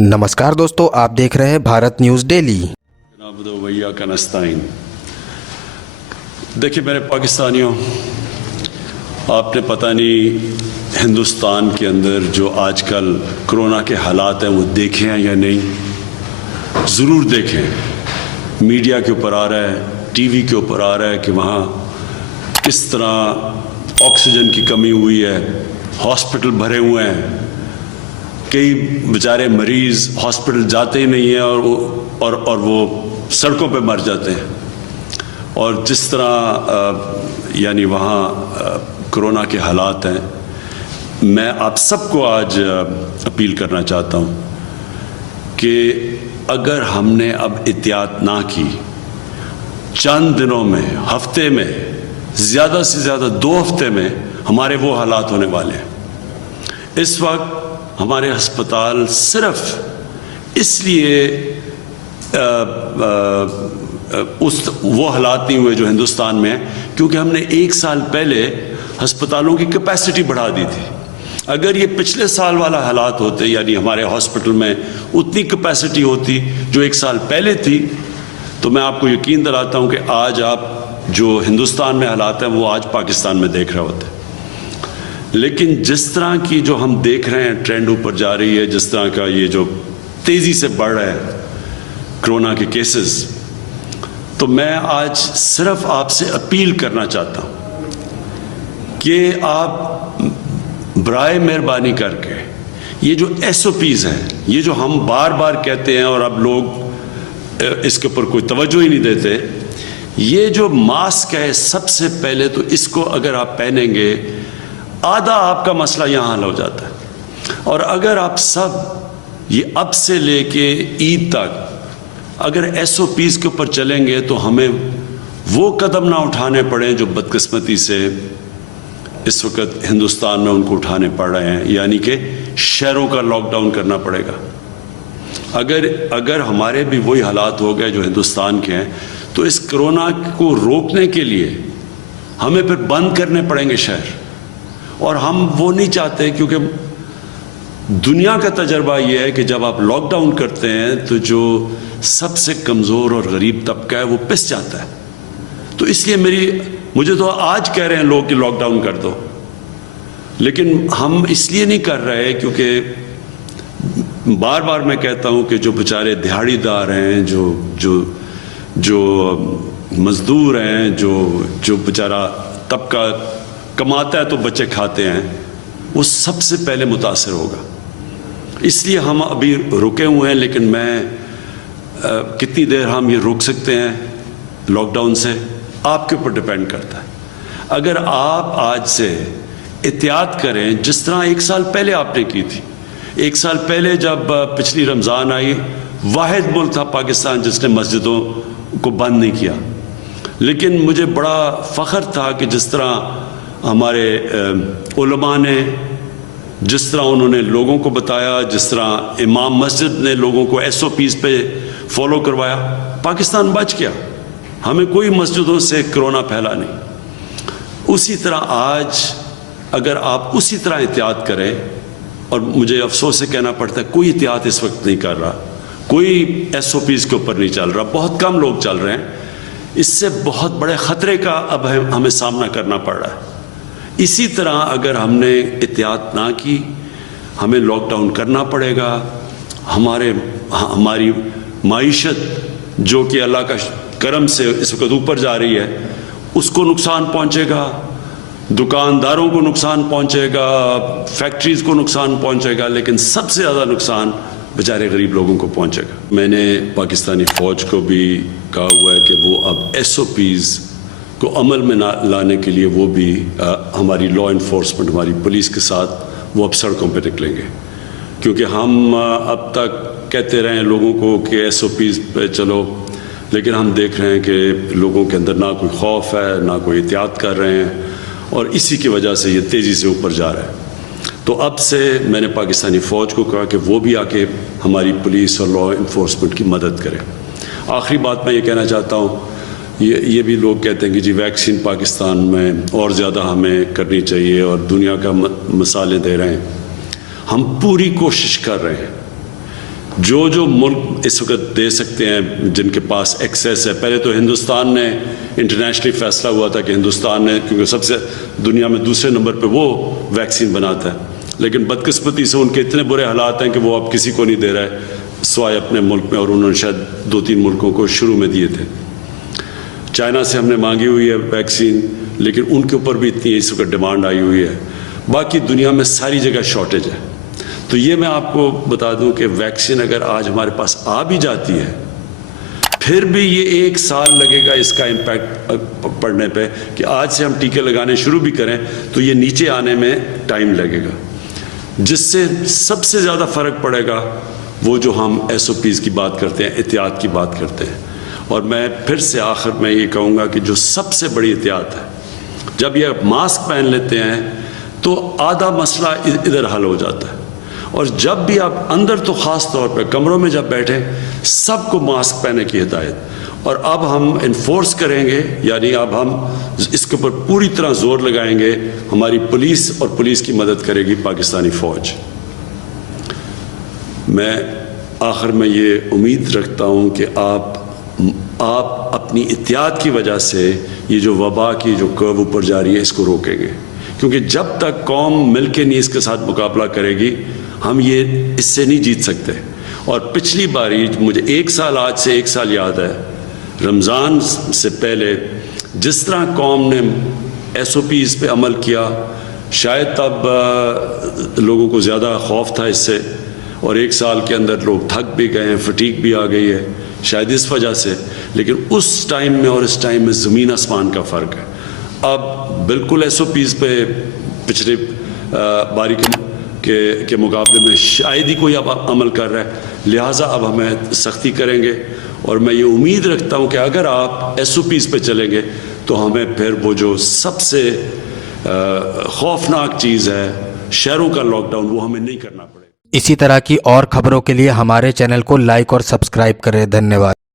नमस्कार दोस्तों, आप देख रहे हैं भारत न्यूज़ डेली। भैया का नस्ताइन। देखिए मेरे पाकिस्तानियों, आपने पता नहीं हिंदुस्तान के अंदर जो आजकल कोरोना के हालात हैं वो देखे हैं या नहीं। ज़रूर देखें। मीडिया के ऊपर आ रहा है, टीवी के ऊपर आ रहा है कि वहाँ किस तरह ऑक्सीजन की कमी हुई है, हॉस्पिटल भरे हुए हैं, कई बेचारे मरीज़ हॉस्पिटल जाते ही नहीं हैं और वो सड़कों पे मर जाते हैं। और जिस तरह यानी वहाँ कोरोना के हालात हैं, मैं आप सबको आज अपील करना चाहता हूँ कि अगर हमने अब एहतियात ना की, चंद दिनों में, हफ्ते में, ज़्यादा से ज़्यादा 2 हफ्ते में हमारे वो हालात होने वाले हैं। इस वक्त हमारे अस्पताल सिर्फ इसलिए वो हालात नहीं हुए जो हिंदुस्तान में है क्योंकि हमने 1 साल पहले अस्पतालों की कैपेसिटी बढ़ा दी थी। अगर ये पिछले साल वाला हालात होते, यानी हमारे हॉस्पिटल में उतनी कैपेसिटी होती जो 1 साल पहले थी, तो मैं आपको यकीन दिलाता हूँ कि आज आप जो हिंदुस्तान में हालात हैं वो आज पाकिस्तान में देख रहे होते। लेकिन जिस तरह की जो हम देख रहे हैं ट्रेंड ऊपर जा रही है, जिस तरह का ये जो तेज़ी से बढ़ रहा है कोरोना के केसेस, तो मैं आज सिर्फ आपसे अपील करना चाहता हूँ कि आप बराए मेहरबानी करके ये जो SOPs हैं, ये जो हम बार बार कहते हैं और अब लोग इसके ऊपर कोई तवज्जो ही नहीं देते, ये जो मास्क है, सबसे पहले तो इसको अगर आप पहनेंगे आधा आपका मसला यहाँ हल हो जाता है। और अगर आप सब ये अब से लेके ईद तक अगर SOPs के ऊपर चलेंगे तो हमें वो कदम ना उठाने पड़े जो बदकिस्मती से इस वक्त हिंदुस्तान में उनको उठाने पड़ रहे हैं, यानी कि शहरों का लॉकडाउन करना पड़ेगा। अगर हमारे भी वही हालात हो गए जो हिंदुस्तान के हैं, तो इस कोरोना को रोकने के लिए हमें फिर बंद करने पड़ेंगे शहर, और हम वो नहीं चाहते क्योंकि दुनिया का तजर्बा ये है कि जब आप लॉकडाउन करते हैं तो जो सबसे कमज़ोर और गरीब तबका है वो पिस जाता है। तो इसलिए मुझे तो आज कह रहे हैं लोग कि लॉकडाउन कर दो, लेकिन हम इसलिए नहीं कर रहे क्योंकि बार बार मैं कहता हूँ कि जो बेचारे दिहाड़ीदार हैं, जो मज़दूर हैं, जो बेचारा तबका कमाता है तो बच्चे खाते हैं, वो सबसे पहले मुतासर होगा। इसलिए हम अभी रुके हुए हैं, लेकिन कितनी देर हम ये रोक सकते हैं लॉकडाउन से, आपके ऊपर डिपेंड करता है। अगर आप आज से एहतियात करें जिस तरह 1 साल पहले आपने की थी। 1 साल पहले जब पिछली रमज़ान आई, वाहिद मुल्क था पाकिस्तान जिसने मस्जिदों को बंद नहीं किया। लेकिन मुझे बड़ा फ़ख्र था कि जिस तरह हमारे उलमा ने, जिस तरह उन्होंने लोगों को बताया, जिस तरह इमाम मस्जिद ने लोगों को SOPs पे फॉलो करवाया, पाकिस्तान बच गया। हमें कोई मस्जिदों से कोरोना फैला नहीं। उसी तरह आज अगर आप उसी तरह एहतियात करें, और मुझे अफसोस से कहना पड़ता है कोई एहतियात इस वक्त नहीं कर रहा, कोई SOPs के ऊपर नहीं चल रहा, बहुत कम लोग चल रहे हैं। इससे बहुत बड़े ख़तरे का अब हमें सामना करना पड़ रहा है। इसी तरह अगर हमने एहतियात ना की, हमें लॉकडाउन करना पड़ेगा। हमारी माईशत जो कि अल्लाह का करम से इस वक्त ऊपर जा रही है, उसको नुकसान पहुंचेगा, दुकानदारों को नुकसान पहुंचेगा, फैक्ट्रीज़ को नुकसान पहुंचेगा, लेकिन सबसे ज़्यादा नुकसान बेचारे गरीब लोगों को पहुंचेगा। मैंने पाकिस्तानी फ़ौज को भी कहा हुआ है कि वो अब SOPs को अमल में लाने के लिए वो भी हमारी लॉ इन्फोर्समेंट, हमारी पुलिस के साथ वो अब सड़कों पे निकलेंगे। क्योंकि हम अब तक कहते रहे हैं लोगों को कि SOPs पे चलो, लेकिन हम देख रहे हैं कि लोगों के अंदर ना कोई खौफ है, ना कोई एहतियात कर रहे हैं, और इसी की वजह से ये तेज़ी से ऊपर जा रहा है। तो अब से मैंने पाकिस्तानी फ़ौज को कहा कि वो भी आके हमारी पुलिस और लॉ इन्फोर्समेंट की मदद करें। आखिरी बात मैं ये कहना चाहता हूँ, ये भी लोग कहते हैं कि जी वैक्सीन पाकिस्तान में और ज़्यादा हमें करनी चाहिए और दुनिया का मसाले दे रहे हैं। हम पूरी कोशिश कर रहे हैं जो मुल्क इस वक्त दे सकते हैं, जिनके पास एक्सेस है। पहले तो हिंदुस्तान ने इंटरनेशनली फैसला हुआ था कि हिंदुस्तान ने, क्योंकि सबसे दुनिया में दूसरे नंबर पे वो वैक्सीन बनाता है, लेकिन बदकिस्मती से उनके इतने बुरे हालात हैं कि वो अब किसी को नहीं दे रहा है सिवाय अपने मुल्क में, और उन्होंने शायद 2-3 मुल्कों को शुरू में दिए थे। चाइना से हमने मांगी हुई है वैक्सीन, लेकिन उनके ऊपर भी इतनी इस वक्त डिमांड आई हुई है। बाकी दुनिया में सारी जगह शॉर्टेज है। तो ये मैं आपको बता दूं कि वैक्सीन अगर आज हमारे पास आ भी जाती है, फिर भी ये 1 साल लगेगा इसका इम्पैक्ट पड़ने पे, कि आज से हम टीके लगाने शुरू भी करें तो ये नीचे आने में टाइम लगेगा। जिससे सबसे ज़्यादा फ़र्क पड़ेगा वो जो हम SOPs की बात करते हैं, एहतियात की बात करते हैं। और मैं फिर से आखिर में ये कहूँगा कि जो सबसे बड़ी एहतियात है, जब ये मास्क पहन लेते हैं तो आधा मसला इधर हल हो जाता है। और जब भी आप अंदर, तो ख़ास तौर पे कमरों में जब बैठे, सबको मास्क पहनने की हिदायत। और अब हम इन्फोर्स करेंगे, यानी अब हम इसके ऊपर पूरी तरह ज़ोर लगाएंगे। हमारी पुलिस और पुलिस की मदद करेगी पाकिस्तानी फ़ौज। मैं आखिर में ये उम्मीद रखता हूँ कि आप अपनी एहतियात की वजह से ये जो वबा की जो कर्व ऊपर जा रही है, इसको रोकेंगे। क्योंकि जब तक कौम मिलकर नहीं इसके साथ मुकाबला करेगी, हम ये इससे नहीं जीत सकते। और पिछली बारी मुझे 1 साल, आज से 1 साल याद है, रमज़ान से पहले जिस तरह कौम ने SOPs पे अमल किया, शायद तब लोगों को ज़्यादा खौफ था इससे, और 1 साल के अंदर लोग थक भी गए हैं, फटीक भी आ गई है शायद इस वजह से। लेकिन उस टाइम में और इस टाइम में ज़मीन आसमान का फ़र्क है। अब बिल्कुल SOPs पे पिछले बारी के मुकाबले में शायद ही कोई अब अमल कर रहा है, लिहाजा अब हमें सख्ती करेंगे। और मैं ये उम्मीद रखता हूँ कि अगर आप SOPs पे चलेंगे तो हमें फिर वो जो सबसे खौफनाक चीज़ है, शहरों का लॉकडाउन, वो हमें नहीं करना पड़ेगा। इसी तरह की और खबरों के लिए हमारे चैनल को लाइक और सब्सक्राइब करें। धन्यवाद।